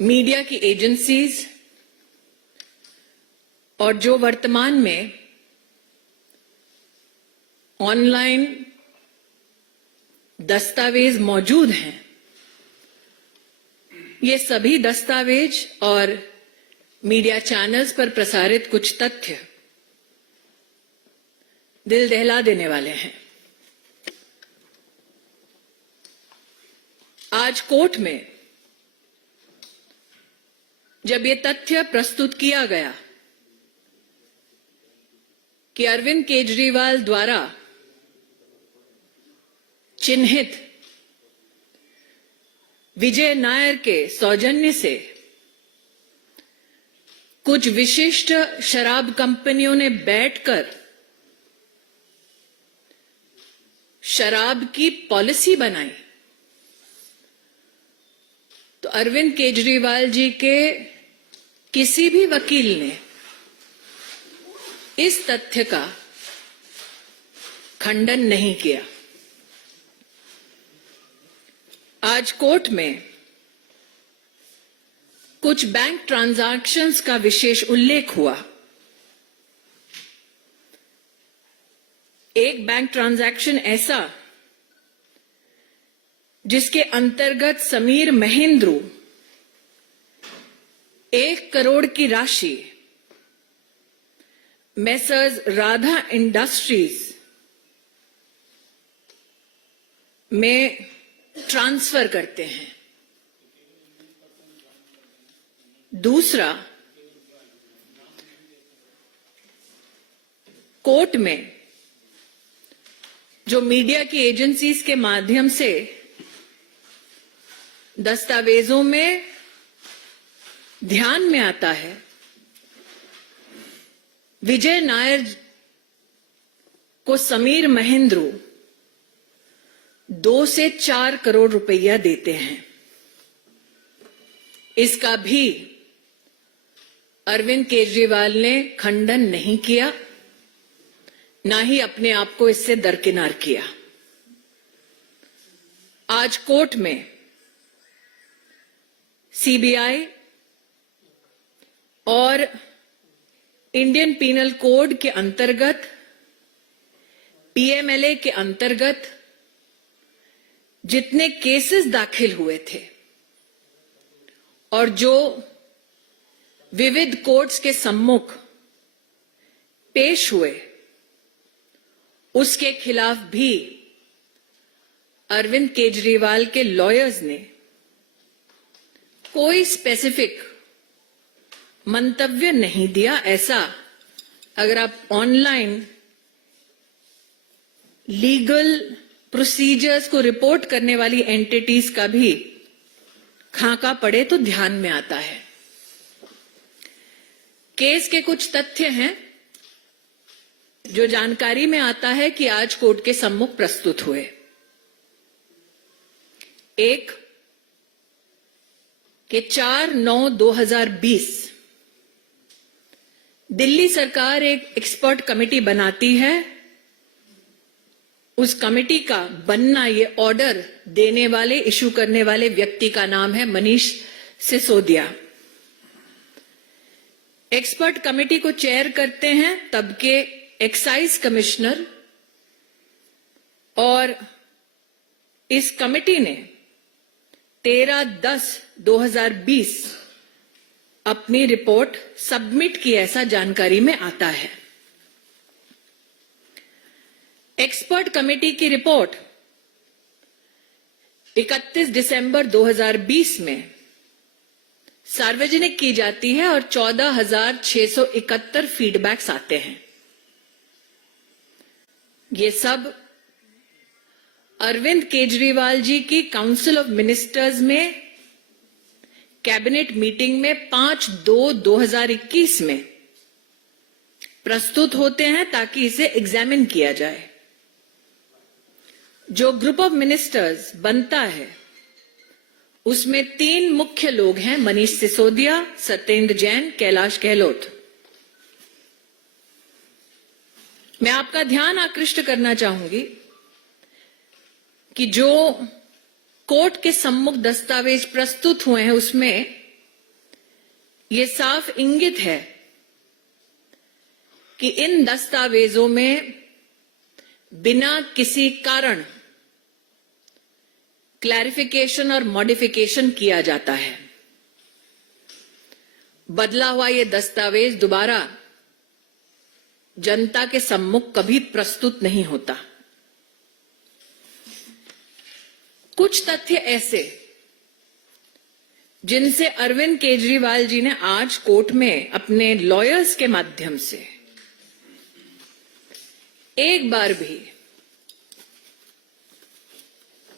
Media की agencies और जो वर्तमान में ऑनलाइन दस्तावेज मौजूद हैं, ये सभी दस्तावेज और मीडिया चैनल्स पर प्रसारित कुछ तथ्य दिल दहला देने वाले हैं। आज कोर्ट में जब ये तथ्य प्रस्तुत किया गया कि अरविंद केजरीवाल द्वारा चिन्हित विजय नायर के सौजन्य से कुछ विशिष्ट शराब कंपनियों ने बैठकर शराब की पॉलिसी बनाई, तो अरविंद केजरीवाल जी के किसी भी वकील ने इस तथ्य का खंडन नहीं किया। आज कोर्ट में कुछ बैंक ट्रांजैक्शंस का विशेष उल्लेख हुआ। एक बैंक ट्रांजैक्शन ऐसा जिसके अंतर्गत समीर महेंद्रू 1 करोड़ की राशि मेसर्स राधा इंडस्ट्रीज में ट्रांसफर करते हैं। दूसरा, कोर्ट में जो मीडिया की एजेंसीज के माध्यम से दस्तावेजों में ध्यान में आता है, विजय नायर को समीर महेंद्रू 2 से 4 करोड़ रुपया देते हैं। इसका भी अरविंद केजरीवाल ने खंडन नहीं किया, ना ही अपने आप को इससे दरकिनार किया। आज कोर्ट में सीबीआई और इंडियन पीनल कोड के अंतर्गत, पीएमएलए के अंतर्गत जितने केसेस दाखिल हुए थे और जो विविध कोर्ट्स के सम्मुख पेश हुए, उसके खिलाफ भी अरविंद केजरीवाल के लॉयर्स ने कोई स्पेसिफिक मंतव्य नहीं दिया। ऐसा अगर आप ऑनलाइन लीगल प्रोसीजर्स को रिपोर्ट करने वाली एंटिटीज का भी खाका पड़े तो ध्यान में आता है। केस के कुछ तथ्य हैं जो जानकारी में आता है कि आज कोर्ट के सम्मुख प्रस्तुत हुए। एक, कि 4/9/2020 दिल्ली सरकार एक एक्सपर्ट कमेटी बनाती है। उस कमेटी का बनना, ये ऑर्डर देने वाले, इशू करने वाले व्यक्ति का नाम है मनीष सिसोदिया। एक्सपर्ट कमेटी को चेयर करते हैं तब के एक्साइज कमिश्नर, और इस कमेटी ने 13/10/2020 अपनी रिपोर्ट सबमिट की, ऐसा जानकारी में आता है। एक्सपर्ट कमेटी की रिपोर्ट 31 दिसंबर 2020 में सार्वजनिक की जाती है और 14,671 फीडबैक्स आते हैं। ये सब अरविंद केजरीवाल जी की काउंसिल ऑफ मिनिस्टर्स में कैबिनेट मीटिंग में 5/2/2021 में प्रस्तुत होते हैं ताकि इसे एग्जामिन किया जाए। जो ग्रुप ऑफ मिनिस्टर्स बनता है उसमें 3 मुख्य लोग हैं, मनीष सिसोदिया, सत्येंद्र जैन, कैलाश गहलोत। मैं आपका ध्यान आकृष्ट करना चाहूंगी कि जो कोर्ट के सम्मुख दस्तावेज प्रस्तुत हुए हैं उसमें ये साफ इंगित है कि इन दस्तावेजों में बिना किसी कारण क्लैरिफिकेशन और मॉडिफिकेशन किया जाता है। बदला हुआ ये दस्तावेज दोबारा जनता के सम्मुख कभी प्रस्तुत नहीं होता। कुछ तथ्य ऐसे जिनसे अरविंद केजरीवाल जी ने आज कोर्ट में अपने लॉयर्स के माध्यम से एक बार भी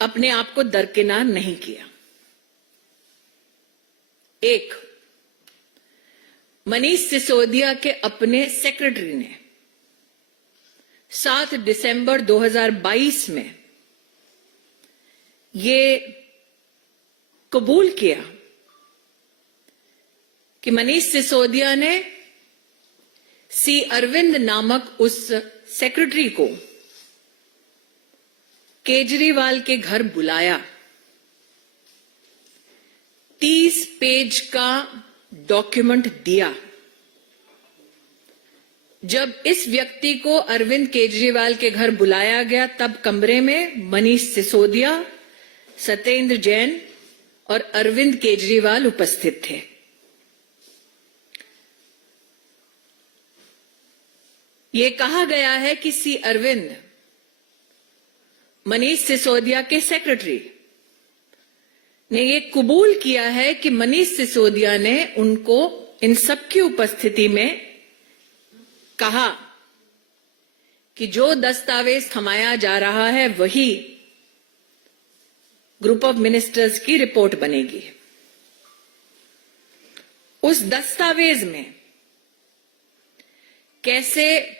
अपने आप को दरकिनार नहीं किया। एक, मनीष सिसोदिया के अपने सेक्रेटरी ने 7 दिसंबर 2022 में ये कबूल किया कि मनीष सिसोदिया ने सी अरविंद नामक उस सेक्रेटरी को केजरीवाल के घर बुलाया, 30 पेज का डॉक्यूमेंट दिया। जब इस व्यक्ति को अरविंद केजरीवाल के घर बुलाया गया तब कमरे में मनीष सिसोदिया, सत्येंद्र जैन और अरविंद केजरीवाल उपस्थित थे। ये कहा गया है कि सी अरविंद मनीष सिसोदिया के सेक्रेटरी ने ये कबूल किया है कि मनीष सिसोदिया ने उनको इन सबकी उपस्थिति में कहा कि जो दस्तावेज थमाया जा रहा है वही ग्रुप ऑफ मिनिस्टर्स की रिपोर्ट बनेगी। उस दस्तावेज में कैसे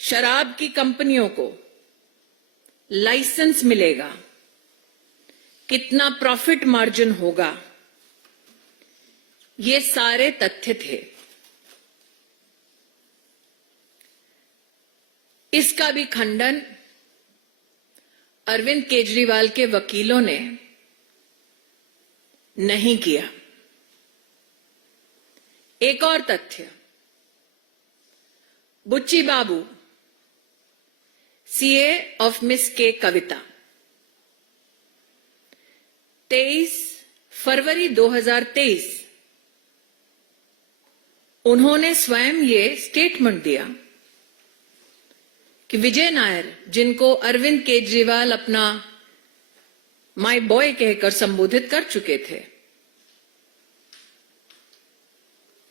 शराब की कंपनियों को लाइसेंस मिलेगा, कितना प्रॉफिट मार्जिन होगा, ये सारे तथ्य थे। इसका भी खंडन अरविंद केजरीवाल के वकीलों ने नहीं किया। एक और तथ्य, बुच्ची बाबू सीए ऑफ मिस के कविता 23 फरवरी 2023 उन्होंने स्वयं ये स्टेटमेंट दिया कि विजय नायर, जिनको अरविंद केजरीवाल अपना माय बॉय कहकर संबोधित कर चुके थे,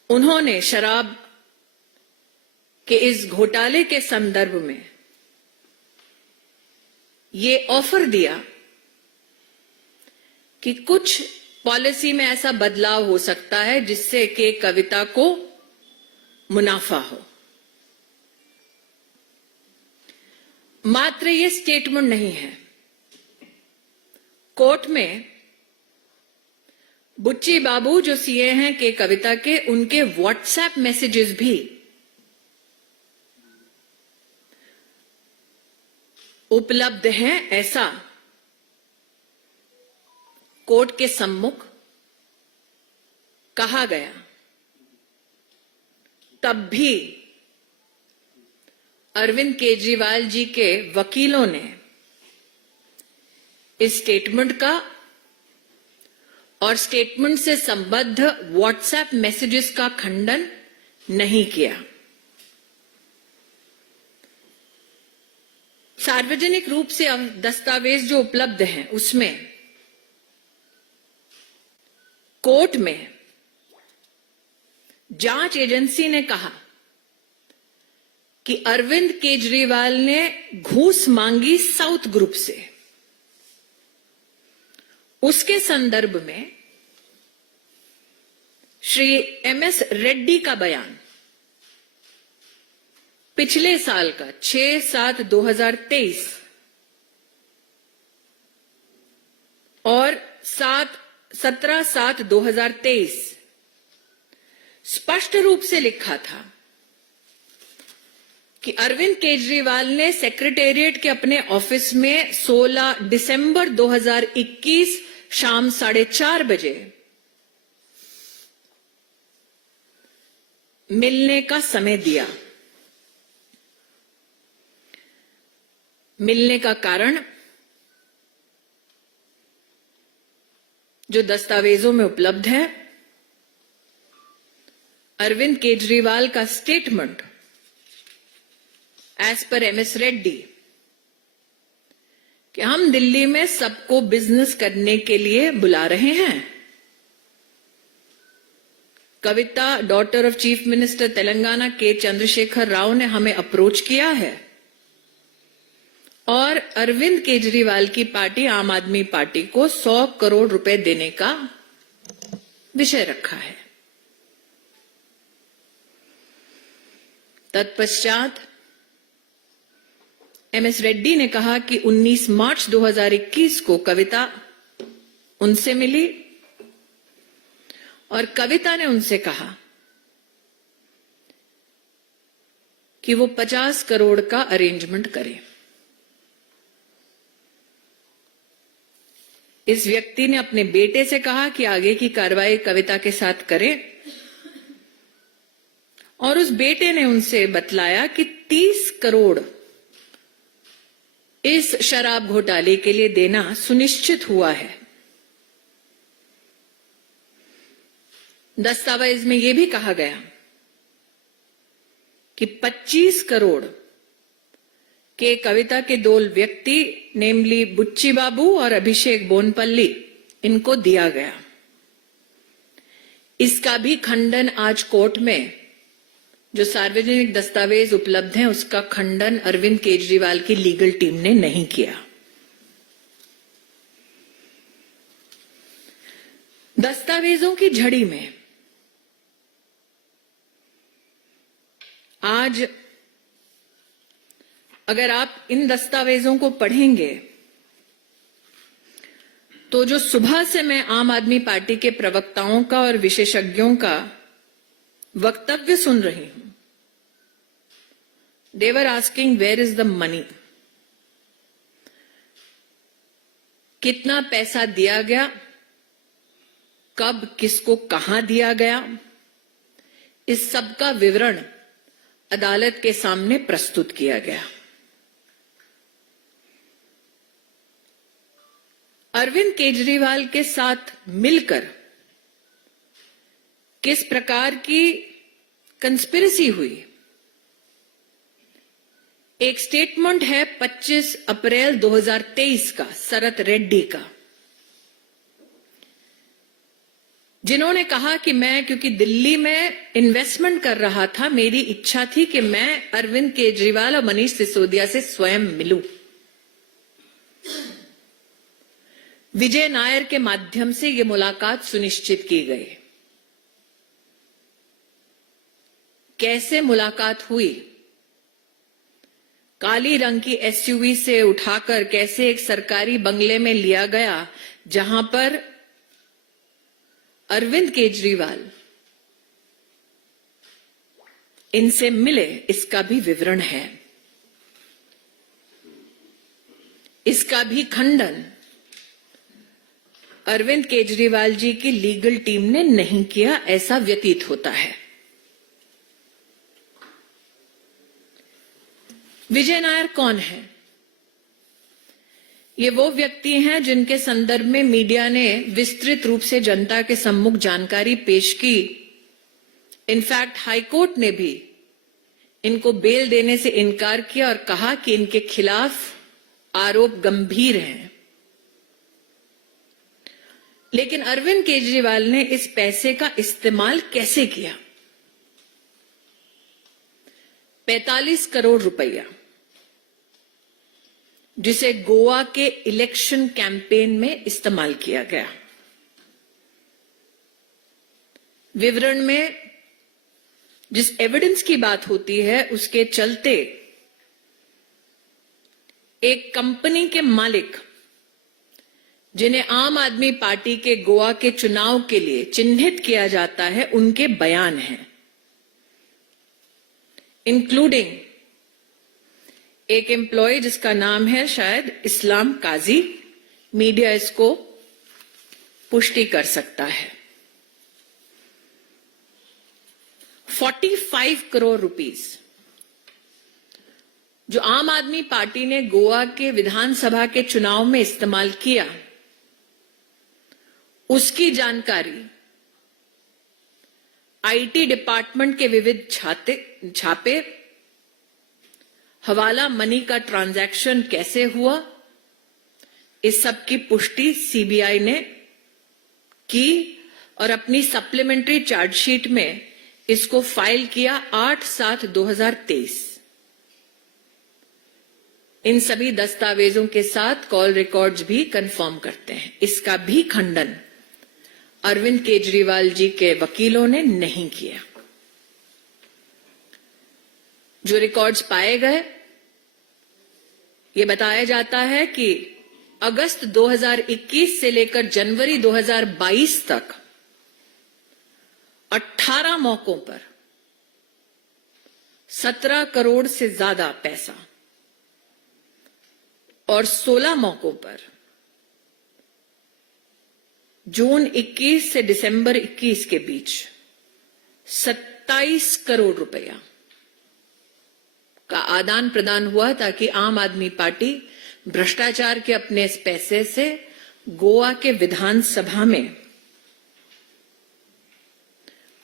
उन्होंने शराब के इस घोटाले के संदर्भ में ये ऑफर दिया कि कुछ पॉलिसी में ऐसा बदलाव हो सकता है जिससे कि कविता को मुनाफा हो। मात्र ये स्टेटमेंट नहीं है, कोर्ट में बुच्ची बाबू जो सीए हैं के कविता के, उनके व्हाट्सएप मैसेजेस भी उपलब्ध हैं, ऐसा कोर्ट के सम्मुख कहा गया। तब भी अरविंद केजरीवाल जी के वकीलों ने इस स्टेटमेंट का और स्टेटमेंट से संबद्ध व्हाट्सएप मैसेजेस का खंडन नहीं किया। सार्वजनिक रूप से दस्तावेज जो उपलब्ध हैं उसमें कोर्ट में जांच एजेंसी ने कहा कि अरविंद केजरीवाल ने घूस मांगी साउथ ग्रुप से। उसके संदर्भ में श्री एमएस रेड्डी का बयान पिछले साल का 6/7/2023 और 17/7/2023 स्पष्ट रूप से लिखा था कि अरविंद केजरीवाल ने सेक्रेटेरिएट के अपने ऑफिस में 16 दिसंबर 2021 शाम 4:30 बजे मिलने का समय दिया। मिलने का कारण जो दस्तावेजों में उपलब्ध है, अरविंद केजरीवाल का statement as per MS Reddy कि हम दिल्ली में सबको बिजनेस करने के लिए बुला रहे हैं। Kavitha, daughter of chief minister Telangana K Chandrashekar Rao ने हमें अप्रोच किया है और अरविंद केजरीवाल की पार्टी आम आदमी पार्टी को 100 करोड़ रुपए देने का विषय रखा है। तत्पश्चात एमएस रेड्डी ने कहा कि 19 मार्च 2021 को कविता उनसे मिली और कविता ने उनसे कहा कि वो 50 करोड़ का अरेंजमेंट करे। इस व्यक्ति ने अपने बेटे से कहा कि आगे की कार्रवाई कविता के साथ करे और उस बेटे ने उनसे बतलाया कि 30 करोड़ इस शराब घोटाले के लिए देना सुनिश्चित हुआ है। दस्तावेज में यह भी कहा गया कि 25 करोड़ के कविता के 2 व्यक्ति नेमली बुच्ची बाबू और अभिषेक बोनपल्ली इनको दिया गया। इसका भी खंडन आज कोर्ट में जो सार्वजनिक दस्तावेज उपलब्ध हैं उसका खंडन अरविंद केजरीवाल की लीगल टीम ने नहीं किया। दस्तावेजों की झड़ी में आज अगर आप इन दस्तावेजों को पढ़ेंगे तो जो सुबह से मैं आम आदमी पार्टी के प्रवक्ताओं का और विशेषज्ञों का वक्तव्य सुन रही हूं, they were asking where is the money, कितना पैसा दिया गया, कब किसको कहां दिया गया, इस सब का विवरण अदालत के सामने प्रस्तुत किया गया। अरविंद केजरीवाल के साथ मिलकर किस प्रकार की कंस्पिरेसी हुई, एक स्टेटमेंट है 25 अप्रैल 2023 का शरत रेड्डी का, जिन्होंने कहा कि मैं क्योंकि दिल्ली में इन्वेस्टमेंट कर रहा था, मेरी इच्छा थी कि मैं अरविंद केजरीवाल और मनीष सिसोदिया से स्वयं मिलूं। विजय नायर के माध्यम से यह मुलाकात सुनिश्चित की गई। कैसे मुलाकात हुई, काली रंग की एसयूवी से उठाकर कैसे एक सरकारी बंगले में लिया गया जहां पर अरविंद केजरीवाल इनसे मिले, इसका भी विवरण है। इसका भी खंडन अरविंद केजरीवाल जी की लीगल टीम ने नहीं किया, ऐसा व्यतीत होता है। विजय नायर कौन है? ये वो व्यक्ति हैं जिनके संदर्भ में मीडिया ने विस्तृत रूप से जनता के सम्मुख जानकारी पेश की। इनफैक्ट हाईकोर्ट ने भी इनको बेल देने से इनकार किया और कहा कि इनके खिलाफ आरोप गंभीर हैं। लेकिन अरविंद केजरीवाल ने इस पैसे का इस्तेमाल कैसे किया? 45 करोड़ रुपया, जिसे गोवा के इलेक्शन कैंपेन में इस्तेमाल किया गया। विवरण में जिस एविडेंस की बात होती है उसके चलते एक कंपनी के मालिक, जिन्हें आम आदमी पार्टी के गोवा के चुनाव के लिए चिन्हित किया जाता है, उनके बयान हैं, इंक्लूडिंग एक एम्प्लॉय जिसका नाम है शायद इस्लाम काजी। मीडिया इसको पुष्टि कर सकता है। 45 करोड़ रुपीस जो आम आदमी पार्टी ने गोवा के विधानसभा के चुनाव में इस्तेमाल किया, उसकी जानकारी आईटी डिपार्टमेंट के विविध छापे, हवाला मनी का ट्रांजैक्शन कैसे हुआ, इस सब की पुष्टि सीबीआई ने की और अपनी सप्लीमेंट्री चार्जशीट में इसको फाइल किया 8/7/2023। इन सभी दस्तावेजों के साथ कॉल रिकॉर्ड्स भी कंफर्म करते हैं। इसका भी खंडन अरविंद केजरीवाल जी के वकीलों ने नहीं किया। जो रिकॉर्ड्स पाए गए, ये बताया जाता है कि अगस्त 2021 से लेकर जनवरी 2022 तक 18 मौकों पर 17 करोड़ से ज्यादा पैसा और 16 मौकों पर जून 21 से दिसंबर 21 के बीच 27 करोड़ रुपया का आदान प्रदान हुआ, ताकि आम आदमी पार्टी भ्रष्टाचार के अपने इस पैसे से गोवा के विधानसभा में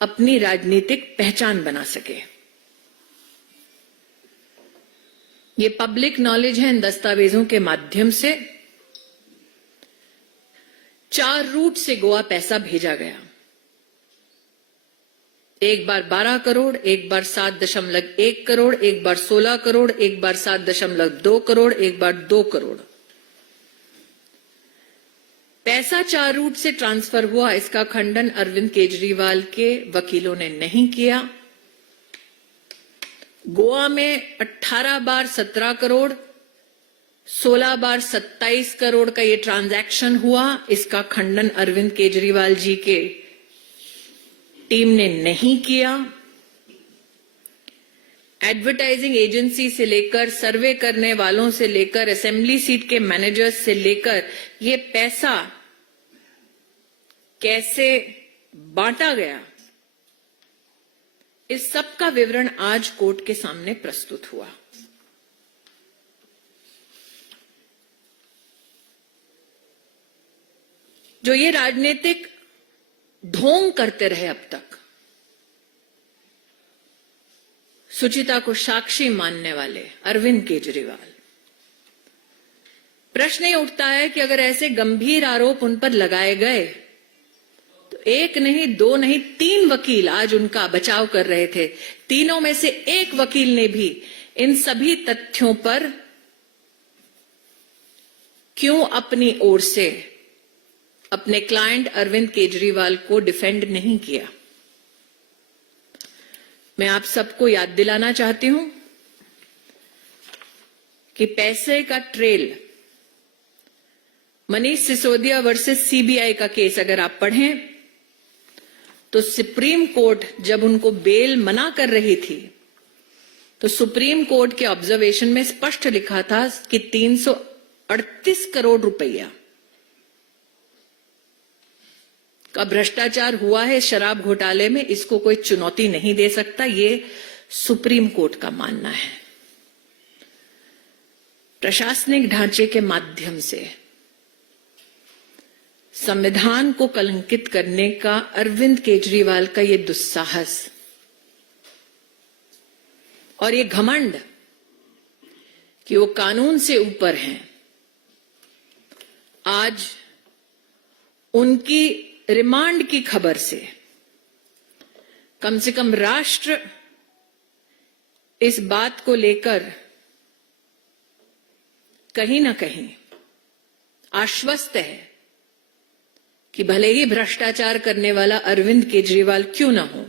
अपनी राजनीतिक पहचान बना सके। ये पब्लिक नॉलेज है। इन दस्तावेजों के माध्यम से 4 रूट से गोवा पैसा भेजा गया। एक बार 12 करोड़, एक बार 7.1 करोड़, एक बार 16 करोड़, एक बार 7.2 करोड़, एक बार 2 करोड़। पैसा 4 रूट से ट्रांसफर हुआ, इसका खंडन अरविंद केजरीवाल के वकीलों ने नहीं किया। गोवा में 18 बार 17 करोड़, 16 बार 27 करोड़ का ये ट्रांजैक्शन हुआ, इसका खंडन अरविंद केजरीवाल जी के टीम ने नहीं किया। एडवर्टाइजिंग एजेंसी से लेकर, सर्वे करने वालों से लेकर, असेंबली सीट के मैनेजर्स से लेकर ये पैसा कैसे बांटा गया, इस सब का विवरण आज कोर्ट के सामने प्रस्तुत हुआ। जो ये राजनीतिक ढोंग करते रहे अब तक, सुचिता को साक्षी मानने वाले अरविंद केजरीवाल, प्रश्न ये उठता है कि अगर ऐसे गंभीर आरोप उन पर लगाए गए तो एक नहीं, 2 नहीं, 3 वकील आज उनका बचाव कर रहे थे। तीनों में से एक वकील ने भी इन सभी तथ्यों पर क्यों अपनी ओर से अपने क्लाइंट अरविंद केजरीवाल को डिफेंड नहीं किया। मैं आप सबको याद दिलाना चाहती हूं कि पैसे का trail, Manish Sisodia versus CBI का केस अगर आप पढ़ें तो सुप्रीम कोर्ट जब उनको बेल मना कर रही थी तो सुप्रीम कोर्ट के ऑब्जर्वेशन में स्पष्ट लिखा था कि 338 करोड़ रुपया का भ्रष्टाचार हुआ है शराब घोटाले में, इसको कोई चुनौती नहीं दे सकता। ये सुप्रीम कोर्ट का मानना है। प्रशासनिक ढांचे के माध्यम से संविधान को कलंकित करने का अरविंद केजरीवाल का ये दुस्साहस और ये घमंड कि वो कानून से ऊपर हैं, आज उनकी रिमांड की खबर से कम से कम राष्ट्र इस बात को लेकर कहीं ना कहीं आश्वस्त है कि भले ही भ्रष्टाचार करने वाला अरविंद केजरीवाल क्यों ना हो,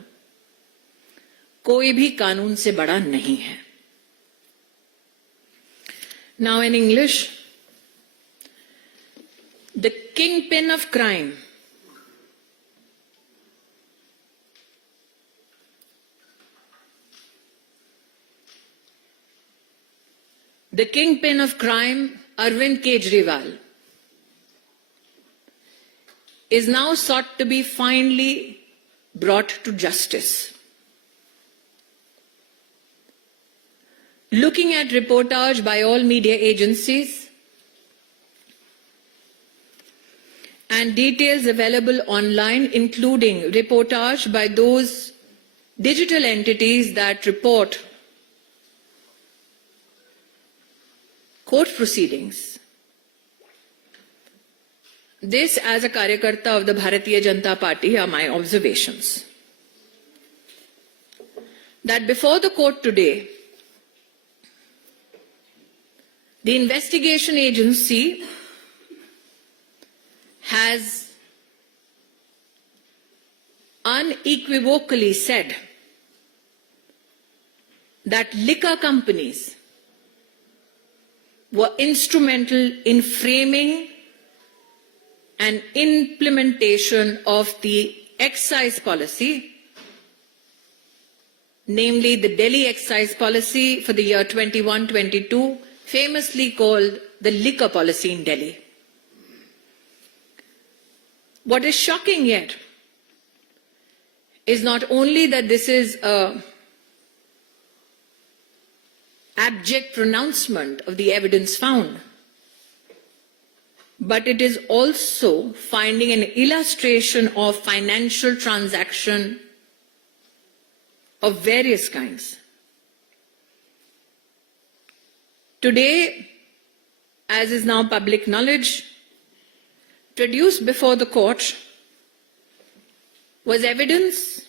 कोई भी कानून से बड़ा नहीं है। Now in English, the kingpin of crime Arvind Kejriwal is now sought to be finally brought to justice. looking at reportage by all media agencies and details available online, including reportage by those digital entities that report court proceedings. This, as a Karyakarta of the Bharatiya Janata Party, are my observations. That before the court today, the investigation agency has unequivocally said that liquor companies were instrumental in framing and implementation of the excise policy, namely the Delhi excise policy for the year 21-22, famously called the liquor policy in Delhi. What is shocking yet is not only that this is an abject pronouncement of the evidence found, but it is also finding an illustration of financial transaction of various kinds. Today, as is now public knowledge, produced before the court was evidence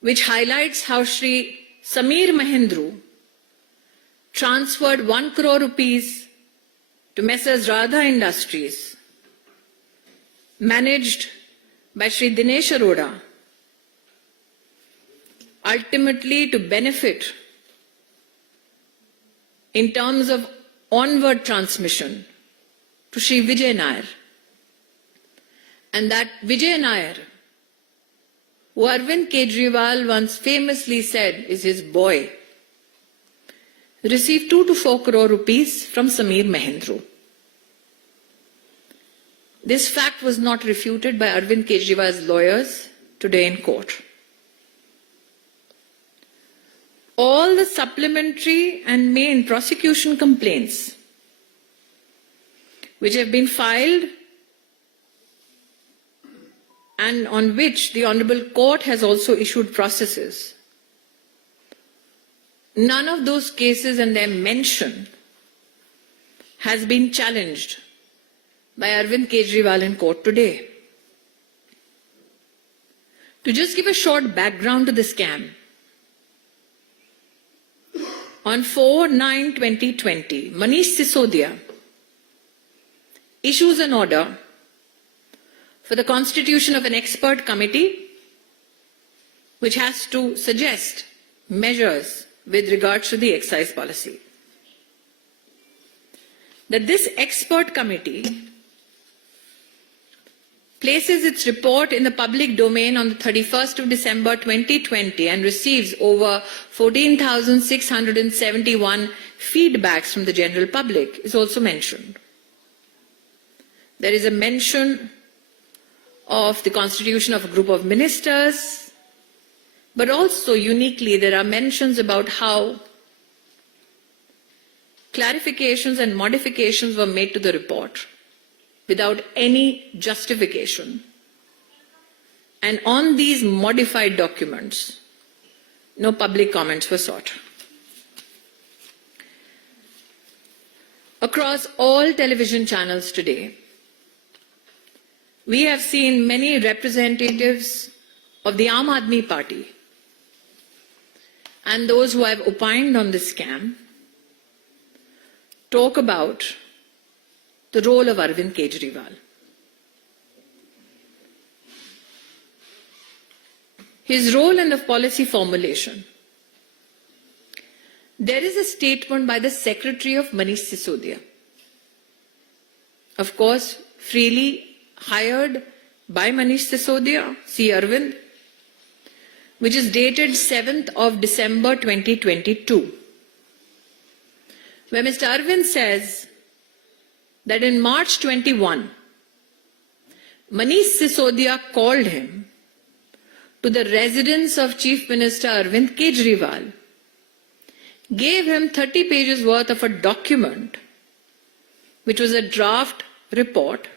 which highlights how Shri Sameer Mahendru transferred 1 crore rupees to Messrs. Radha Industries, managed by Shri Dinesh Arora, ultimately to benefit in terms of onward transmission to Shri Vijay Nair. And that Vijay Nair, who Arvind Kejriwal once famously said is his boy, received 2 to 4 crore rupees from Sameer Mahendru. This fact was not refuted by Arvind Kejriwal's lawyers today in court. All the supplementary and main prosecution complaints which have been filed and on which the Honorable Court has also issued processes, none of those cases and their mention has been challenged by Arvind Kejriwal in court today. To just give a short background to the scam, on 4/9/2020, Manish Sisodia issues an order for the constitution of an expert committee which has to suggest measures with regards to the excise policy. That this expert committee places its report in the public domain on the 31st of December 2020 and receives over 14,671 feedbacks from the general public is also mentioned. There is a mention of the constitution of a group of ministers, but also uniquely there are mentions about how clarifications and modifications were made to the report without any justification. And on these modified documents, no public comments were sought. Across all television channels today, we have seen many representatives of the Aam Aadmi Party and those who have opined on this scam talk about the role of Arvind Kejriwal. His role in the policy formulation. There is a statement by the Secretary of Manish Sisodia, of course, freely hired by Manish Sisodia, C. Arvind, which is dated 7th of December 2022, where Mr. Arvind says that in March 21, Manish Sisodia called him to the residence of Chief Minister Arvind Kejriwal gave him 30 pages worth of a document, which was a draft report,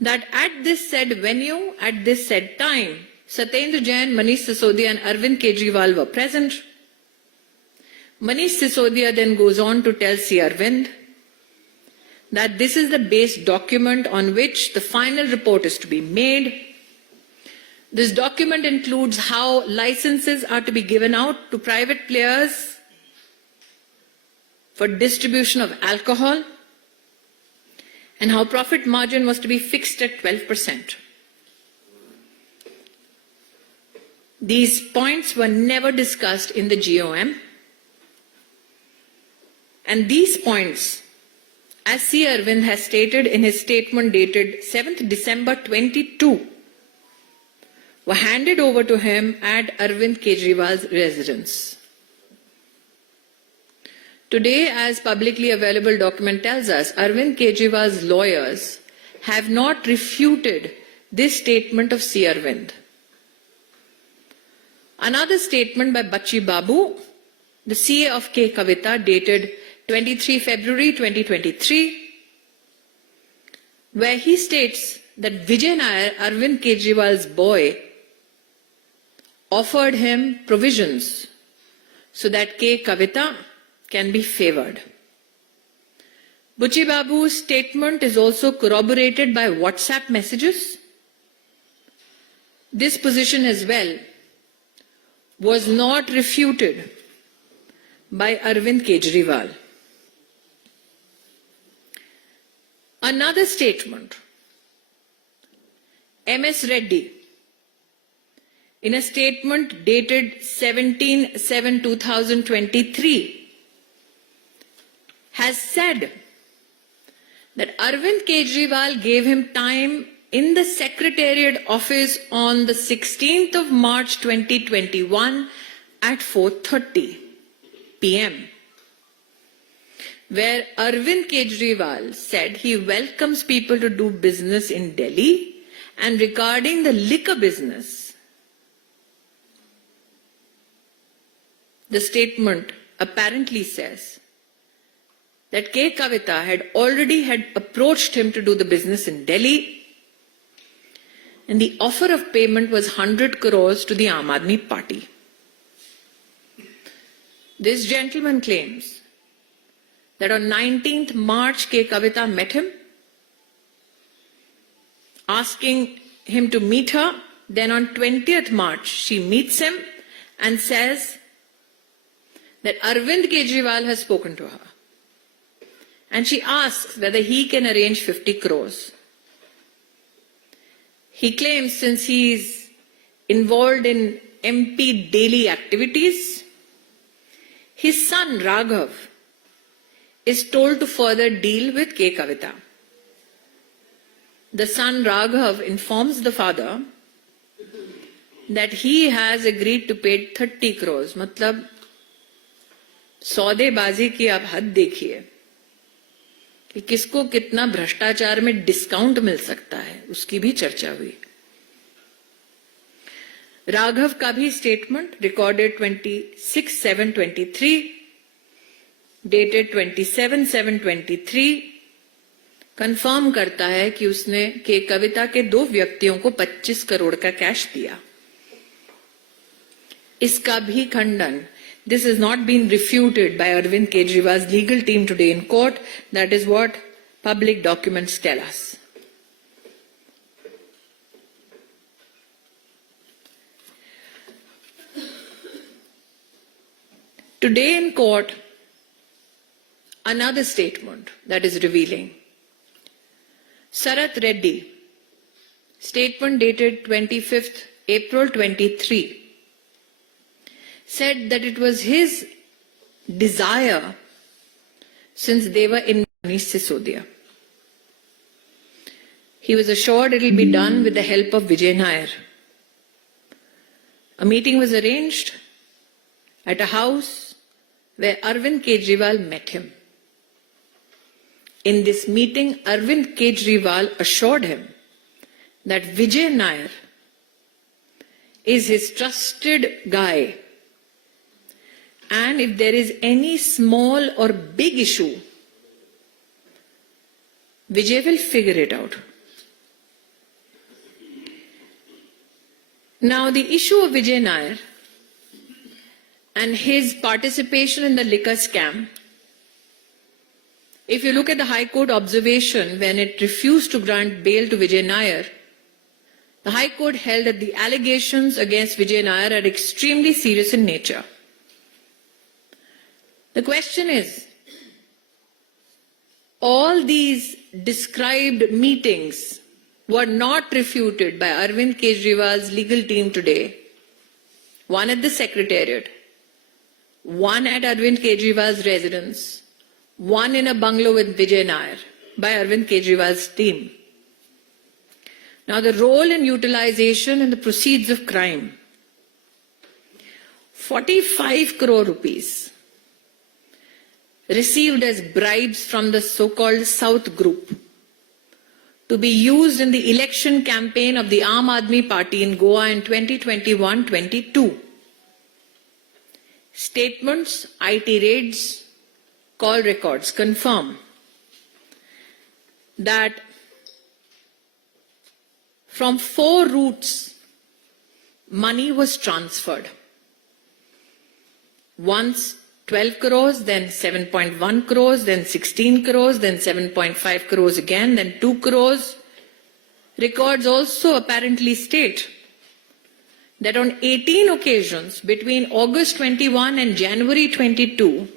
that at this said venue, at this said time, Satyendra Jain, Manish Sisodia and Arvind Kejriwal were present. Manish Sisodia then goes on to tell C. Arvind that this is the base document on which the final report is to be made. This document includes how licenses are to be given out to private players for distribution of alcohol and how profit margin was to be fixed at 12%. These points were never discussed in the GOM, and these points, as C. Arvind has stated in his statement dated 7th December 22, were handed over to him at Arvind Kejriwal's residence. Today, as publicly available document tells us, Arvind Kejriwal's lawyers have not refuted this statement of C. Arvind. Another statement by Bachi Babu, the CA of K. Kavita, dated 23 February 2023, where he states that Vijay Nair, Arvind Kejriwal's boy, offered him provisions so that K. Kavita can be favored. Bachi Babu's statement is also corroborated by WhatsApp messages. This position as well was not refuted by Arvind Kejriwal. Another statement, MS Reddy, in a statement dated 17/7/2023, has said that Arvind Kejriwal gave him time in the Secretariat office on the 16th of March 2021 at 4:30 p.m. where Arvind Kejriwal said he welcomes people to do business in Delhi, and regarding the liquor business, the statement apparently says that K. Kavita had already approached him to do the business in Delhi, and the offer of payment was 100 crores to the Aam Aadmi Party. This gentleman claims that on 19th March, K. Kavita met him, asking him to meet her. Then on 20th March, she meets him and says that Arvind Kejriwal has spoken to her. And she asks whether he can arrange 50 crores. He claims since he is involved in MP daily activities, his son Raghav is told to further deal with K. Kavita. The son Raghav informs the father that he has agreed to pay 30 crores. मतलब सौदेबाजी की आप हद देखिए कि किसको कितना भ्रष्टाचार में डिस्काउंट मिल सकता है, उसकी भी चर्चा हुई. राघव का भी स्टेटमेंट रिकॉर्डेड 26/7/23 डेटेड 27/7/23 कंफर्म करता है कि उसने के कविता के 2 व्यक्तियों को 25 करोड़ का कैश दिया. इसका भी खंडन. This has not been refuted by Arvind Kejriwal's legal team today in court. That is what public documents tell us. Today in court, another statement that is revealing. Sarath Reddy, statement dated 25th April 23, said that it was his desire, since they were in Manish Sisodia. He was assured it will be done with the help of Vijay Nair. A meeting was arranged at a house where Arvind Kejriwal met him. In this meeting, Arvind Kejriwal assured him that Vijay Nair is his trusted guy And if there is any small or big issue, Vijay will figure it out. Now, the issue of Vijay Nair and his participation in the liquor scam, if you look at the High Court observation when it refused to grant bail to Vijay Nair, the High Court held that the allegations against Vijay Nair are extremely serious in nature. The question is, all these described meetings were not refuted by Arvind Kejriwal's legal team today. One at the Secretariat, one at Arvind Kejriwal's residence, one in a bungalow with Vijay Nair by Arvind Kejriwal's team. Now, the role and utilization and the proceeds of crime. 45 crore rupees received as bribes from the so-called South Group to be used in the election campaign of the Aam Aadmi Party in Goa in 2021-22. Statements, IT raids, call records confirm that from 4 routes, money was transferred. Once 12 crores, then 7.1 crores, then 16 crores, then 7.5 crores again, then 2 crores. Records also apparently state that on 18 occasions between August 21 and January 22,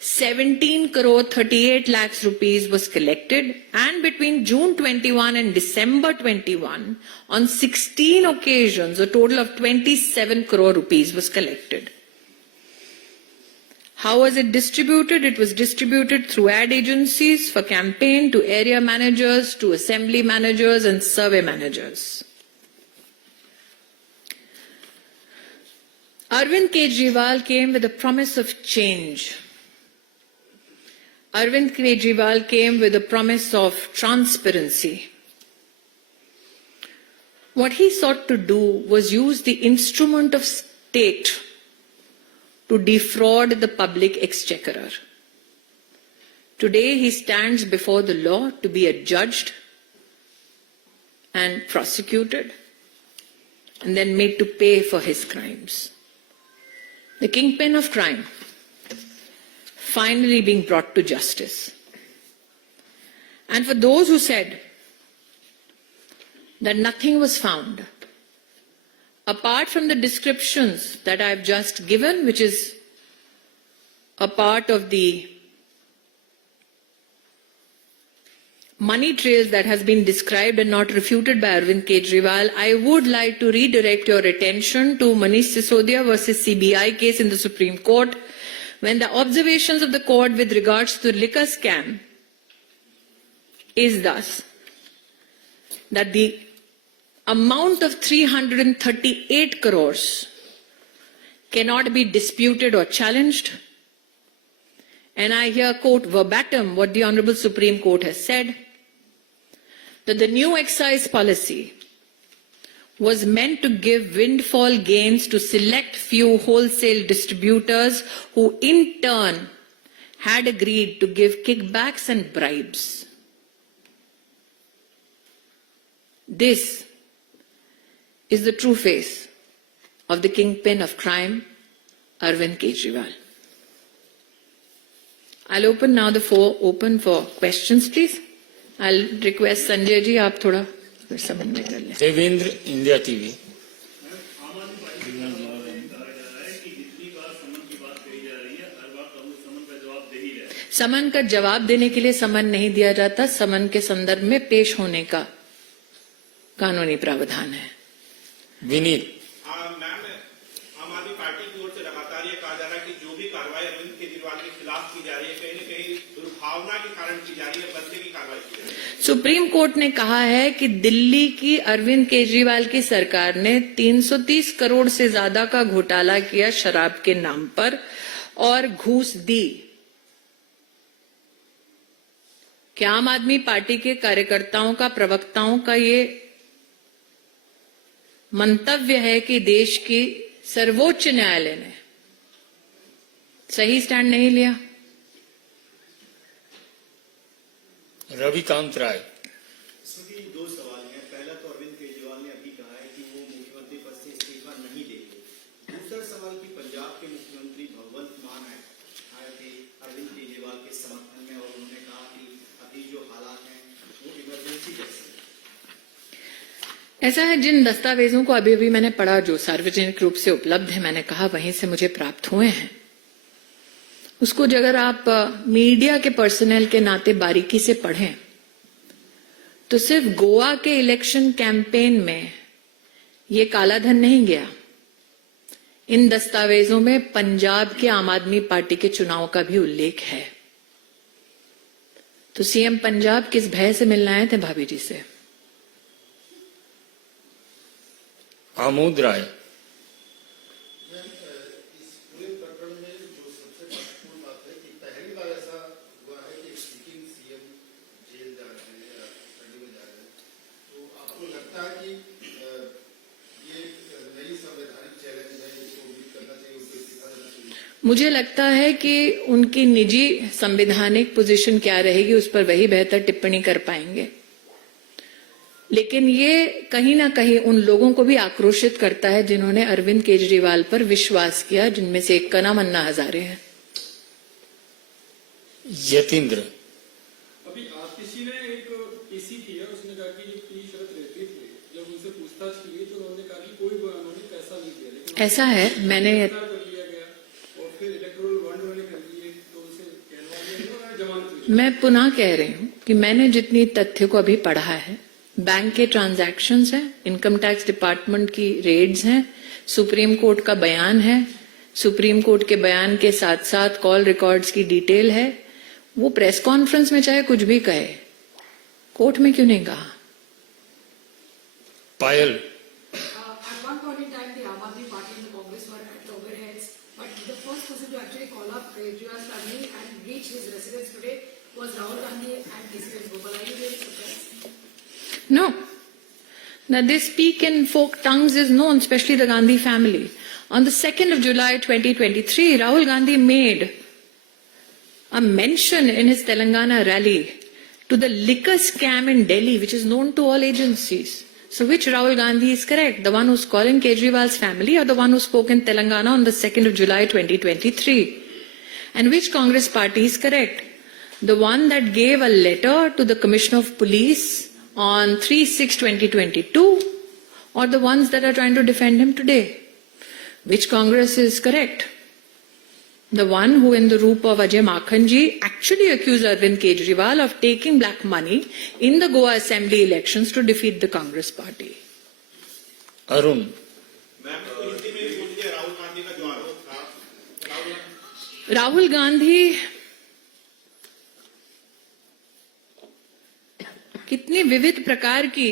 17 crore 38 lakhs rupees was collected, and between June 21 and December 21, on 16 occasions, a total of 27 crore rupees was collected. How was it distributed? It was distributed through ad agencies for campaign to area managers, to assembly managers and survey managers. Arvind Kejriwal came with a promise of change. Arvind Kejriwal came with a promise of transparency. What he sought to do was use the instrument of state to defraud the public exchequer. Today he stands before the law to be adjudged and prosecuted and then made to pay for his crimes. The kingpin of crime finally being brought to justice. And for those who said that nothing was found, apart from the descriptions that I've just given, which is a part of the money trails that has been described and not refuted by Arvind Kejriwal, I would like to redirect your attention to Manish Sisodia versus CBI case in the Supreme Court, when the observations of the court with regards to the liquor scam is thus that the amount of 338 crores cannot be disputed or challenged. And I here quote verbatim what the Honorable Supreme Court has said, that the new excise policy was meant to give windfall gains to select few wholesale distributors who in turn had agreed to give kickbacks and bribes. This is the true face of the kingpin of crime, Arvind Kejriwal. I'll open now the floor open for questions, please. I'll request Sanjay ji, आप थोड़ा समझ कर लें. Devendra, India TV. समन का जवाब देने के लिए समन नहीं दिया जाता, समन के संदर्भ में पेश होने का कानूनी प्रावधान है. विनीत. मैम, आम आदमी पार्टी की ओर से लगातार ये कहा जा रहा है कि जो भी कार्रवाई अरविंद केजरीवाल के खिलाफ की जा रही है, कहीं न कहीं दुर्भावना के कारण की जा रही है, बदले की कार्रवाई की जा रही है. सुप्रीम कोर्ट ने कहा है कि दिल्ली की अरविंद केजरीवाल की सरकार ने 330 करोड़ से ज्यादा का घोटाला किया शराब के नाम पर और घूस दी. क्या आम आदमी पार्टी के कार्यकर्ताओं का, प्रवक्ताओं का ये मंतव्य है कि देश की सर्वोच्च न्यायालय ने सही स्टैंड नहीं लिया। रविकांत राय। सभी दो सवाल हैं। पहला तो अरविंद केजरीवाल ने अभी कहा है कि वो मुख्यमंत्री पद से इस्तीफा नहीं देंगे। दूसरा सवाल कि पंजाब के मुख्यमंत्री भगवंत मान आए थे अरविंद केजरीवाल के समर्थन में और उन्होंने कहा कि अभी जो हालात हैं वो इमरजेंसी जैसे हैं। ऐसा है, जिन दस्तावेजों को अभी अभी मैंने पढ़ा जो सार्वजनिक रूप से उपलब्ध है, मैंने कहा वहीं से मुझे प्राप्त हुए हैं, उसको अगर आप मीडिया के पर्सनल के नाते बारीकी से पढ़ें तो सिर्फ गोवा के इलेक्शन कैंपेन में ये काला धन नहीं गया। इन दस्तावेजों में पंजाब के आम आदमी पार्टी के चुनाव का भी उल्लेख है। तो सीएम पंजाब किस भय से मिलने आए थे भाभी जी से? आमोद राय। इस पूरे प्रकरण में जो सबसे महत्वपूर्ण बात है कि पहली बार ऐसा हुआ है कि सिटिंग सीएम जेल जा रहे हैं या कस्टडी में जा रहे हैं, तो आपको लगता है कि ये नई संवैधानिक चैलेंज है, इसको उम्मीद करना चाहिए, उनको इस्तीफा देना चाहिए? मुझे लगता है कि उनकी निजी संवैधानिक पोजीशन क्या रहेगी उस पर वही बेहतर टिप्पणी कर पाएंगे, लेकिन ये कहीं ना कहीं उन लोगों को भी आक्रोशित करता है जिन्होंने अरविंद केजरीवाल पर विश्वास किया, जिनमें से एक का नाम अन्ना हजारे है। यतीन्द्र। अभी आतिशी ने एक पीसी किया, उसने कहा कि ये पी शरत रहती थी, जब उनसे पूछताछ की तो उन्होंने कहा कि कोई उन्होंने पैसा नहीं दिया, लेकिन ऐसा है, मैंने कर लिया गया और फिर इलेक्टोरल बॉन्ड उन्होंने कर लिए तो उसे कहलवा दिया और जमानत हुई। मैं पुनः कह रही हूं कि मैंने जितनी तथ्य को अभी पढ़ा है, बैंक के ट्रांजैक्शंस हैं, इनकम टैक्स डिपार्टमेंट की रेड्स हैं, सुप्रीम कोर्ट का बयान है, सुप्रीम कोर्ट के बयान के साथ साथ कॉल रिकॉर्ड्स की डिटेल है। वो प्रेस कॉन्फ्रेंस में चाहे कुछ भी कहे, कोर्ट में क्यों नहीं कहा? पायल। At one point in time, the Aam Aadmi Party and the Congress were at loggerheads, but the first person to actually call up Kejriwal's family and reach his residence today was Rahul Gandhi and KC Gopal. Are you really surprised? No. Now this speak in folk tongues is known, especially the Gandhi family. On the 2nd of July 2023, Rahul Gandhi made a mention in his Telangana rally to the liquor scam in Delhi, which is known to all agencies. So which Rahul Gandhi is correct? The one who's calling Kejriwal's family or the one who spoke in Telangana on the 2nd of July 2023? And which Congress party is correct? The one that gave a letter to the Commissioner of Police on 3/6/2022 or the ones that are trying to defend him today? Which Congress is correct? The one who in the roop of Ajay Makhanji actually accused Arvind Kejriwal of taking black money in the Goa Assembly elections to defeat the Congress party. Arun. Ma'am Hindi में पूछ लिया राहुल गांधी का जो आरोप था। राहुल गांधी कितनी विविध प्रकार की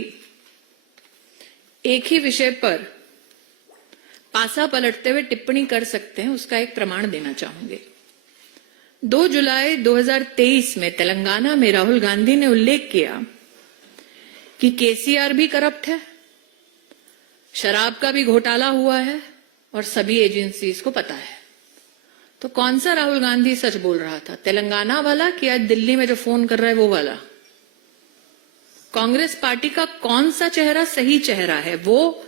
एक ही विषय पर पासा पलटते हुए टिप्पणी कर सकते हैं, उसका एक प्रमाण देना चाहूंगी। 2 जुलाई 2023 में तेलंगाना में राहुल गांधी ने उल्लेख किया कि केसीआर भी करप्ट है, शराब का भी घोटाला हुआ है और सभी एजेंसीज को पता है। तो कौन सा राहुल गांधी सच बोल रहा था, तेलंगाना वाला कि आज दिल्ली में जो फोन कर रहा है वो वाला? कांग्रेस पार्टी का कौन सा चेहरा सही चेहरा है? वो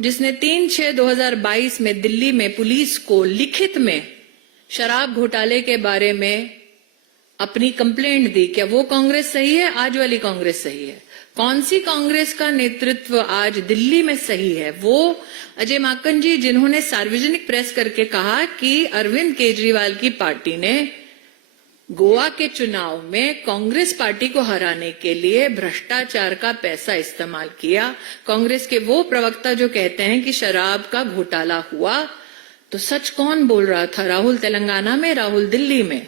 जिसने 3/6/2022 में दिल्ली में पुलिस को लिखित में शराब घोटाले के बारे में अपनी कंप्लेंट दी। क्या वो कांग्रेस सही है? आज वाली कांग्रेस सही है? कौन सी कांग्रेस का नेतृत्व आज दिल्ली में सही है? वो अजय माकन जी जिन्होंने सार्वजनिक प्रेस करके कहा कि अरविंद केजरीवाल की पार्टी ने गोवा के चुनाव में कांग्रेस पार्टी को हराने के लिए भ्रष्टाचार का पैसा इस्तेमाल किया। कांग्रेस के वो प्रवक्ता जो कहते हैं कि शराब का घोटाला हुआ, तो सच कौन बोल रहा था? राहुल तेलंगाना में, राहुल दिल्ली में?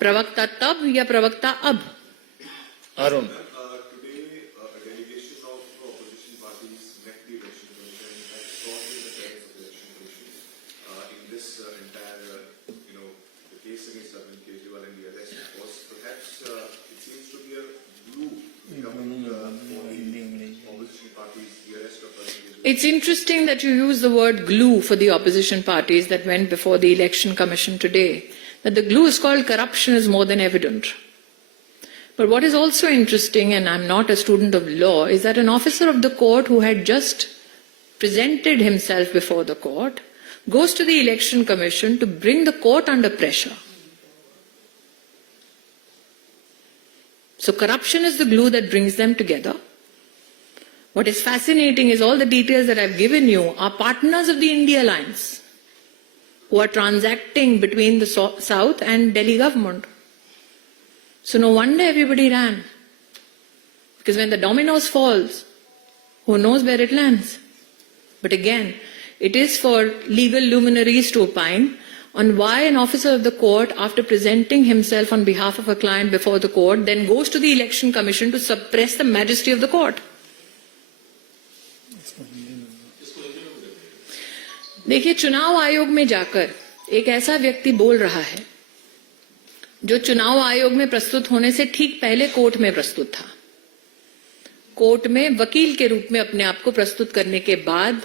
प्रवक्ता तब या प्रवक्ता अब? Arun. It's interesting that you use the word glue for the opposition parties that went before the Election Commission today. that the glue is called corruption is more than evident. But what is also interesting, and I'm not a student of law, is that an officer of the court who had just presented himself before the court goes to the Election Commission to bring the court under pressure. So corruption is the glue that brings them together. What is fascinating is all the details that I've given you are partners of the India Alliance who are transacting between the South and Delhi government. So no wonder everybody ran. Because when the dominoes falls, who knows where it lands? But again, it is for legal luminaries to opine on why an officer of the court, after presenting himself on behalf of a client before the court, then goes to the Election Commission to suppress the majesty of the court. देखिए, चुनाव आयोग में जाकर एक ऐसा व्यक्ति बोल रहा है जो चुनाव आयोग में प्रस्तुत होने से ठीक पहले कोर्ट में प्रस्तुत था। कोर्ट में वकील के रूप में अपने आप को प्रस्तुत करने के बाद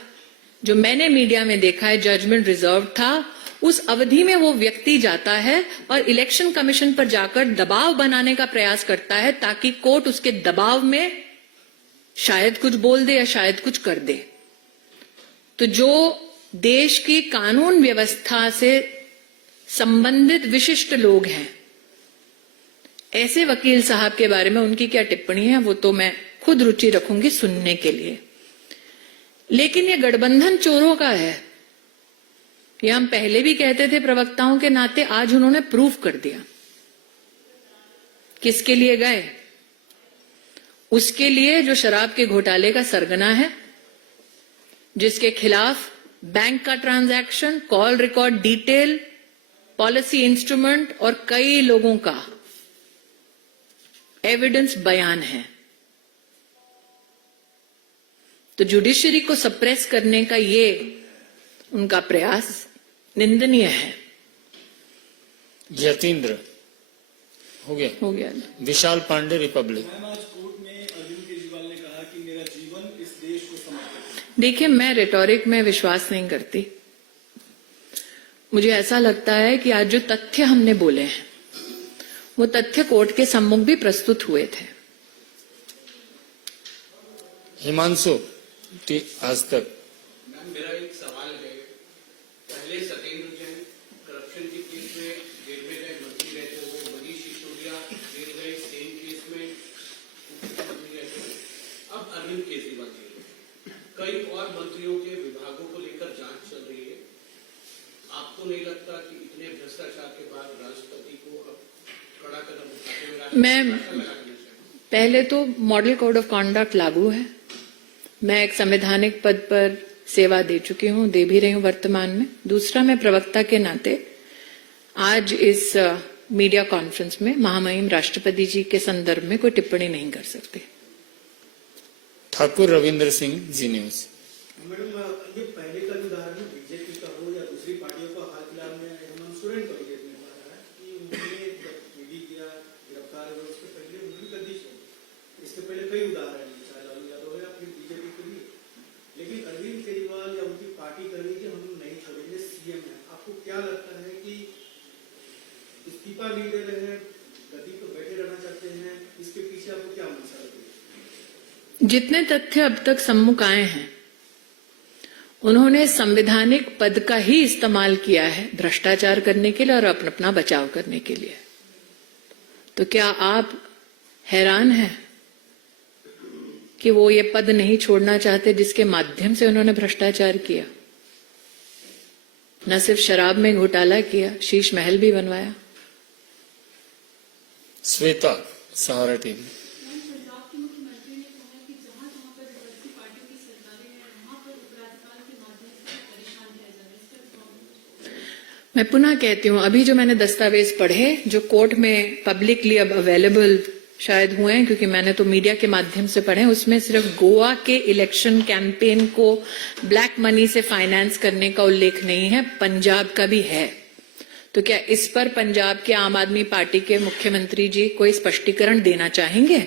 जो मैंने मीडिया में देखा है, जजमेंट रिजर्व था, उस अवधि में वो व्यक्ति जाता है और इलेक्शन कमीशन पर जाकर दबाव बनाने का प्रयास करता है ताकि कोर्ट उसके दबाव में शायद कुछ बोल दे या शायद कुछ कर दे। तो जो देश की कानून व्यवस्था से संबंधित विशिष्ट लोग हैं, ऐसे वकील साहब के बारे में उनकी क्या टिप्पणी है वो तो मैं खुद रुचि रखूंगी सुनने के लिए। लेकिन ये गठबंधन चोरों का है, ये हम पहले भी कहते थे प्रवक्ताओं के नाते, आज उन्होंने प्रूव कर दिया। किसके लिए गए? उसके लिए जो शराब के घोटाले का सरगना है, जिसके खिलाफ बैंक का transaction, call record detail, policy instrument और कई लोगों का एविडेंस बयान है। तो जुडिशरी को सप्रेस करने का ये उनका प्रयास निंदनीय है। यतीन्द्र हो गया। विशाल पांडे, रिपब्लिक। आज कोर्ट में अरविंद केजरीवाल ने कहा कि मेरा जीवन इस देश को समर्पित है। देखिए, मैं रेटोरिक में विश्वास नहीं करती। मुझे ऐसा लगता है कि आज जो तथ्य हमने बोले हैं वो तथ्य कोर्ट के सम्मुख भी प्रस्तुत हुए थे। हिमांशु, आज तक। मैम, मेरा एक सवाल है। पहले सत्येंद्र जैन करप्शन के केस में जेल में गए मंत्री रहते हुए, मनीष सिसोदिया जेल गए सेम केस में मंत्री रहते हुए, अब अरविंद केजरीवाल जेल। कई और मंत्रियों के विभागों को लेकर जांच चल रही है। आपको नहीं लगता कि इतने भ्रष्टाचार के बाद राष्ट्रपति को अब कड़ा कदम उठाते हुए मैं पहले तो मॉडल कोड ऑफ कॉन्डक्ट लागू है। मैं एक संवैधानिक पद पर सेवा दे चुकी हूं, दे भी रही हूं वर्तमान में। दूसरा, मैं प्रवक्ता के नाते आज इस मीडिया कॉन्फ्रेंस में महामहिम राष्ट्रपति जी के संदर्भ में कोई टिप्पणी नहीं कर सकते। ठाकुर रविंद्र सिंह, जी न्यूज। मैडम, ये पहले का उदाहरण बीजेपी का हो या दूसरी पार्टियों का, हाल फिलहाल में हेमंत सोरेन का भी देखने को आ रहा है कि उन्होंने ईडी किया, गिरफ्तार हुए, उसके पहले उन्होंने गद्दी छोड़ी। इसके पहले कई उदाहरण हैं, चाहे लालू यादव या फिर बीजेपी के लिए। लेकिन अरविंद केजरीवाल या उनकी पार्टी कर रही है कि हम नहीं छोड़ेंगे, सीएम है। आपको क्या लगता है कि इस्तीफा नहीं दे रहे हैं, गद्दी पर बैठे रहना चाहते हैं, इसके पीछे आपको क्या मंशा लगती है? जितने तथ्य अब तक सम्मुख आए हैं उन्होंने संवैधानिक पद का ही इस्तेमाल किया है भ्रष्टाचार करने के लिए और अपना बचाव करने के लिए। तो क्या आप हैरान हैं कि वो ये पद नहीं छोड़ना चाहते जिसके माध्यम से उन्होंने भ्रष्टाचार किया? न सिर्फ शराब में घोटाला किया, शीश महल भी बनवाया। श्वेता, सहारा टीवी। पंजाब के मुख्यमंत्री ने कहा कि जहां जहां पर विपक्षी पार्टियों की सरकारें हैं वहां पर उपराज्यपाल के माध्यम से परेशान किया जा रहा है। मैं पुनः कहती हूं, अभी जो मैंने दस्तावेज पढ़े जो कोर्ट में पब्लिकली अब अवेलेबल शायद हुए हैं, क्योंकि मैंने तो मीडिया के माध्यम से पढ़े, उसमें सिर्फ गोवा के इलेक्शन कैंपेन को ब्लैक मनी से फाइनेंस करने का उल्लेख नहीं है, पंजाब का भी है। तो क्या इस पर पंजाब के आम आदमी पार्टी के मुख्यमंत्री जी कोई स्पष्टीकरण देना चाहेंगे?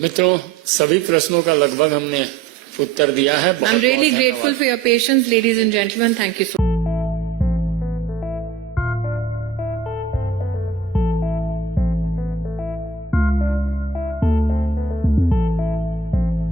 मित्रों, सभी प्रश्नों का लगभग हमने उत्तर दिया है। I am really grateful for your patience, ladies and gentleman. Thank you so much.